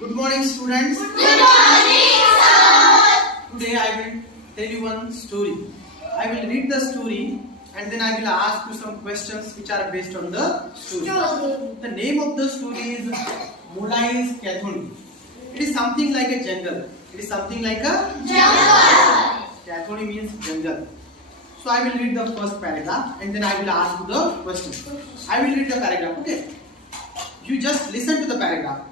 Good morning, students. Good morning, sir. Today I will tell you one story. I will read the story and then I will ask you some questions which are based on the story. The name of the story is Mulai's Cathoni. It is something like a jungle. It is something like a Jungle. Cathoni means jungle. So I will read the first paragraph and then I will ask you the question. I will read the paragraph, okay? You just listen to the paragraph.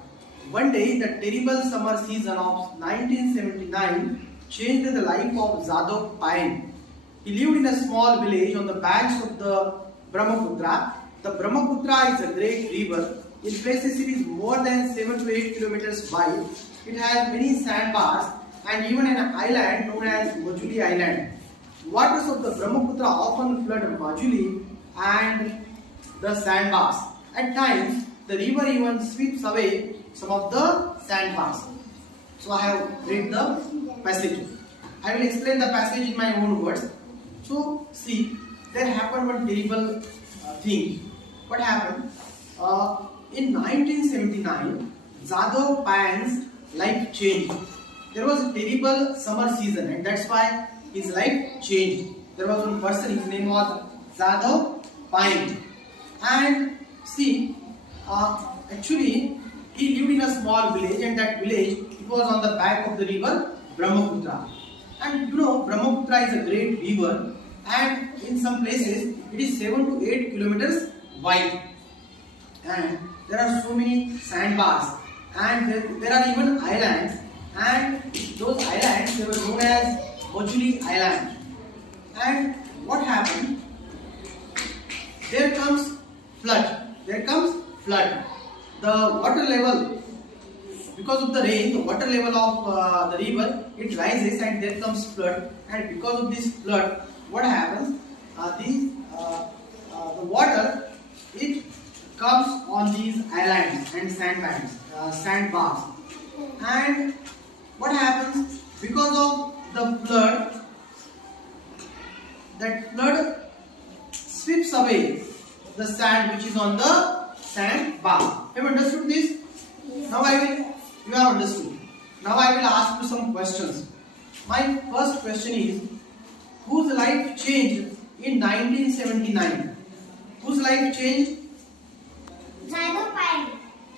One day, the terrible summer season of 1979 changed the life of Jadhav Payeng. He lived in a small village on the banks of the Brahmaputra. The Brahmaputra is a great river. In places, it is more than 7 to 8 kilometers wide. It has many sandbars and even an island known as Majuli Island. Waters of the Brahmaputra often flood Majuli and the sandbars. At times, the river even sweeps away some of the sandbars. So I have read the passage. I will explain the passage in my own words. So see, there happened one terrible thing. What happened? In 1979, Jadhav Payeng's life changed. There was a terrible summer season and that's why his life changed. There was one person, his name was Jadhav Payeng. And see, actually he lived in a small village and that village, it was on the bank of the river Brahmaputra. And you know, Brahmaputra is a great river and in some places it is 7 to 8 kilometers wide. And there are so many sandbars and there are even islands, and those islands, they were known as Majuli Island. And what happened? There comes flood. The water level, because of the rain, the water level of the river, it rises and there comes flood. And because of this flood, what happens? The water, it comes on these islands and sandbars. And what happens? Because of the flood, that flood sweeps away the sand which is on the sandbar. Have you understood this? Yes. Now you have understood. Now I will ask you some questions. My first question is, whose life changed in 1979? Whose life changed? Jadhav Payeng.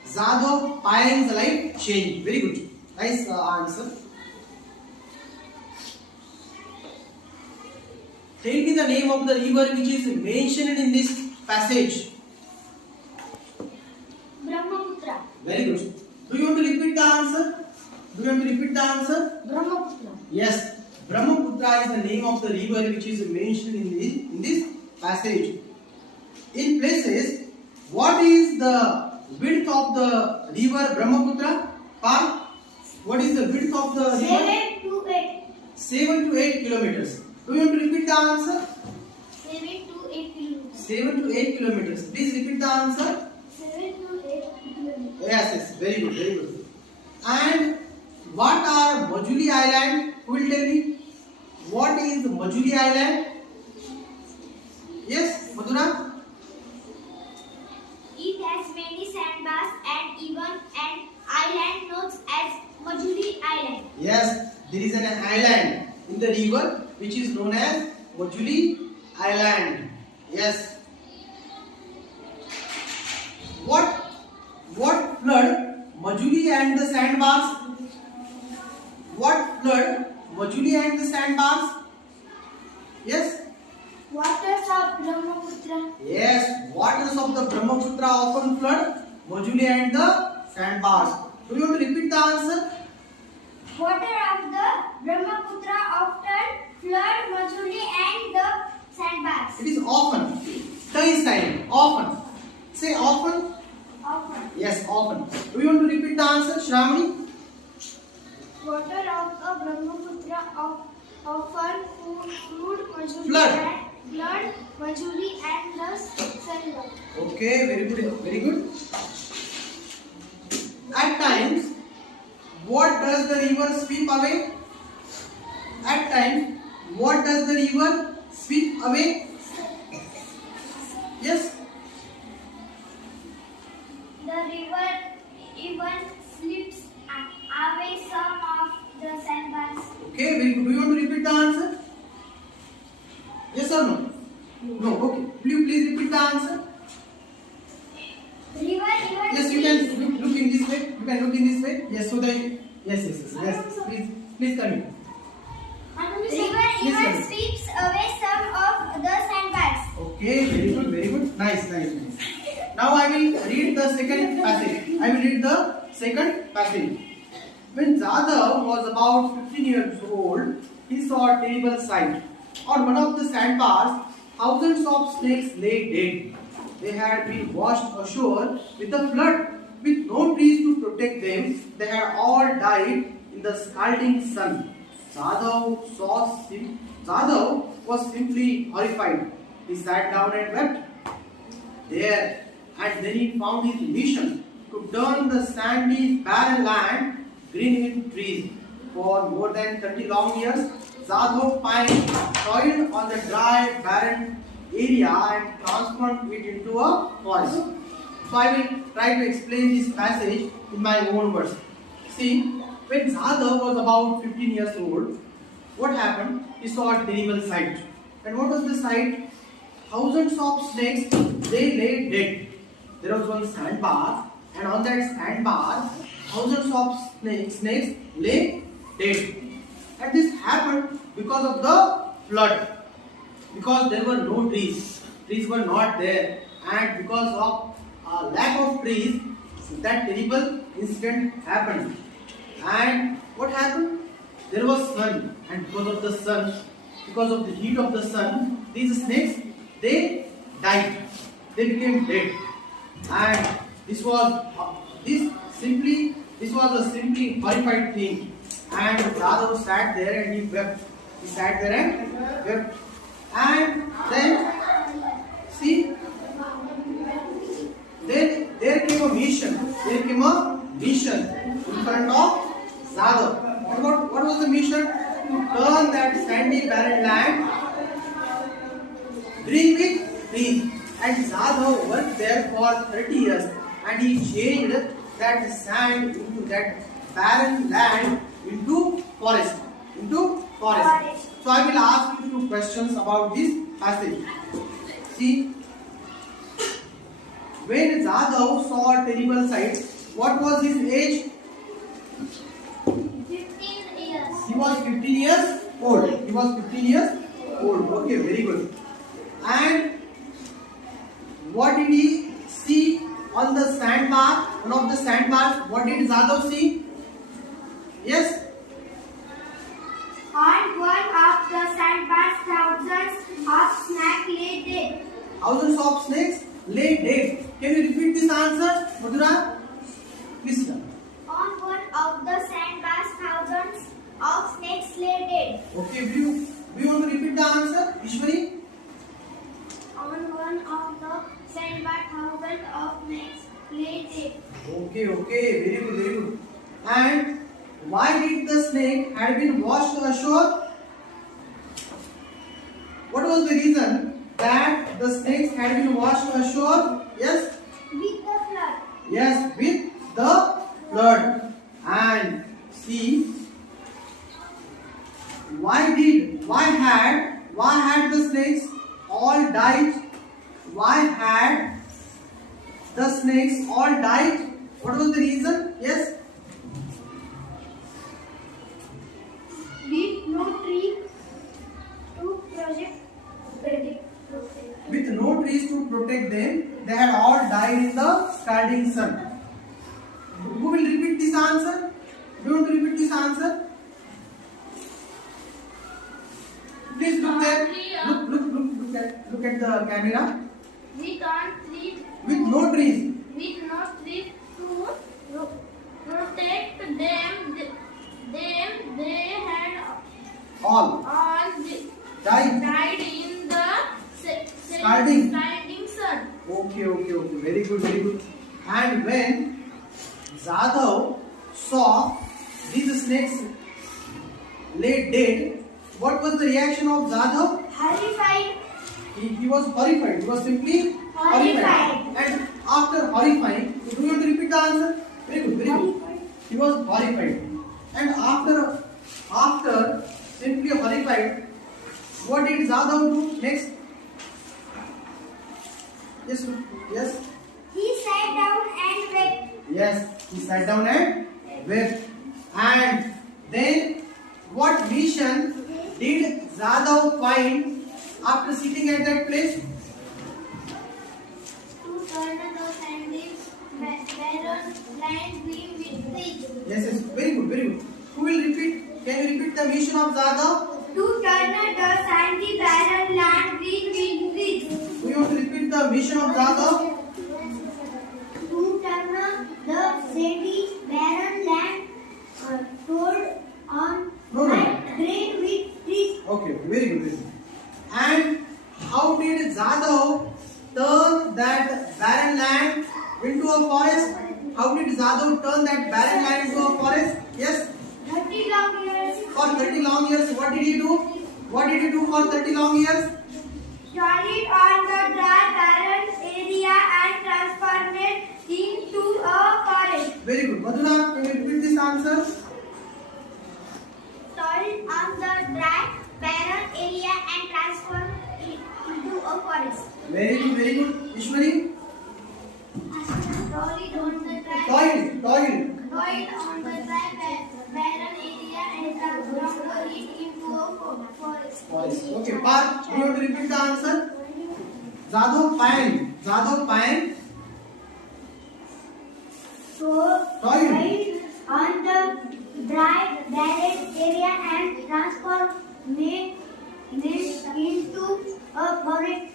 Jadhav Payeng's life changed. Very good. Nice answer. Tell me the name of the river which is mentioned in this passage. Brahmaputra. Very good. Do you want to repeat the answer? Brahmaputra. Yes. Brahmaputra is the name of the river which is mentioned in this passage. In places, what is the width of the river Brahmaputra? Park? What is the width of the river? 7 to 8. 7 to 8 kilometers. Do you want to repeat the answer? 7 to 8 kilometers. 7 to 8 kilometers. Please repeat the answer. 7 to 8 kilometers. Yes. Very good. And what are Majuli Island? Who will tell me? What is Majuli Island? Yes, Madhura? It has many sandbars and even an island known as Majuli Island. Yes, there is an island in the river which is known as Majuli Island. Yes. What flood Majuli and the sandbars? What flood Majuli and the sandbars? Yes. Waters of Brahmaputra. Yes, waters of the Brahmaputra often flood Majuli and the sandbars. Do you want to repeat the answer? Water of the Brahmaputra often flood Majuli and the sandbars. It is often. The is silent. Often. Say often. Often. Yes, often. Do you want to repeat the answer, Shravani? Water of the Brahmaputra often flood Majuli and the sandbars. Okay, very good. At times, what does the river sweep away? At times, what does the river sweep away? Yes. The river even slips away some of the sandbars. Okay, very good. Do you want to repeat the answer? Yes or no? No. Okay. Will you please repeat the answer? River even Yes, you can look in this way. You can look in this way. Yes, so that yes. Please continue. River even sweeps away some of the sandbars. Okay, very good, very good. Nice. Now I will read the second passage. When Jadhav was about 15 years old, he saw a terrible sight. On one of the sandbars, thousands of snakes lay dead. They had been washed ashore with a flood. With no trees to protect them, they had all died in the scalding sun. Jadhav was simply horrified. He sat down and wept. There, and then he found his mission to turn the sandy, barren land green with trees. For more than 30 long years, Jadhav pined, toiled on the dry, barren area and transformed it into a forest. So I will try to explain this passage in my own words. See, when Jadhav was about 15 years old, what happened? He saw a terrible sight. And what was the sight? Thousands of snakes, they lay dead. There was one sandbar, and on that sandbar, thousands of snakes lay dead. And this happened because of the flood. Because there were no trees. Trees were not there. And because of lack of trees, that terrible incident happened. And what happened? There was sun. And because of the sun, because of the heat of the sun, these snakes, they died. They became dead. And this was a simply horrified thing. And Jadhav sat there and he wept. And then, see, then there came a mission. In front of Jadhav. And what was the mission? To turn that sandy, barren land green with trees. And Jadhav worked there for 30 years. And he changed that sand into that barren land into forest. So I will ask you few questions about this passage. See, when Jadhav saw a terrible sight, what was his age? 15 years. He was 15 years old. Okay, very good. And what did he see on the sandbar? One of the sandbars. What did Jadhav see? Yes. On one of the sandbars, thousands of snakes lay dead. Thousands of snakes lay dead. Can you repeat this answer, Madhura? Please. On one of the sandbars, thousands of snakes lay dead. Okay, do you want to repeat the answer, Ishwari? On one of the sandbars, thousands of snakes lay dead. Okay, very good. And why did the snake had been washed ashore? What was the reason that the snakes had been washed ashore? Yes? With the flood. Yes, with the flood. And see, why had the snakes all died? Why had the snakes all died? What was the reason? Yes? With no tree to protect. With no trees to protect them, they had all died in the scalding sun. Who will repeat this answer? Do you want to repeat this answer? Please look there. Look at the camera. We can't treat With no trees. with no trees to protect them. They had All all died. died in the Scalding. sun. Okay. Very good. And when Jadhav saw these snakes lay dead, what was the reaction of Jadhav? Horrified. He was horrified. He was simply horrified. And after horrifying, do you want to repeat the answer? Very good. He was horrified. And after simply horrified, what did Jadhav do next? Yes. He sat down and wept. Yes, he sat down and wept. And then what mission did Jadhav find after sitting at that place? To turn the sandy barren land green with trees. Yes, very good, very good. Who will repeat? Can you repeat the mission of Jadhav? To turn the sandy barren land green with trees. Who want to repeat the mission of Jadhav? To turn the sandy barren land told on No. green with trees. Okay, very good, very good. And how did Jadhav turn that barren land into a forest? How did Jadhav turn that barren land into a forest? Yes, 30 long years. for 30 long years. What did he do? What did he do for 30 long years? Started on the dry barren area and transformed it into a forest. Very good. Madhura, can you repeat this answer? Started on the dry barren area and transformed it into a forest. Very good, very good. Ishwari? Started on the dry Toil. Soil on the dry barren area and transformed it into a forest. Forest. Okay, Parth, do you want to repeat the answer? Jadhav Pine. So, Toil. on the dry barren area and transformed it into a forest.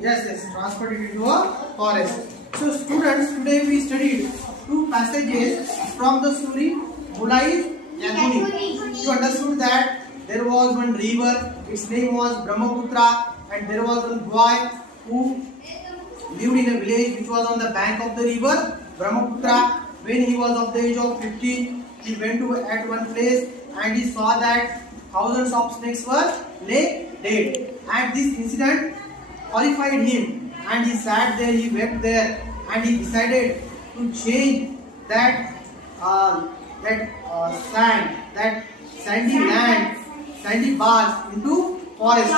Yes, transferred it into a forest. So students, today we studied two passages from the story Budai Yakuni. You understood that there was one river, its name was Brahmaputra, and there was one boy who lived in a village which was on the bank of the river Brahmaputra. When he was of the age of 15, he went to at one place and he saw that thousands of snakes were lay dead. And this incident horrified him, and he sat there, he wept there, and he decided to change that sandy land, sandy bars into forest.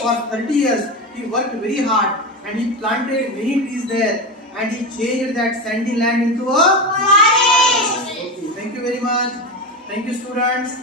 For 30 years, he worked very hard, and he planted many trees there, and he changed that sandy land into a forest. Okay, thank you very much. Thank you, students.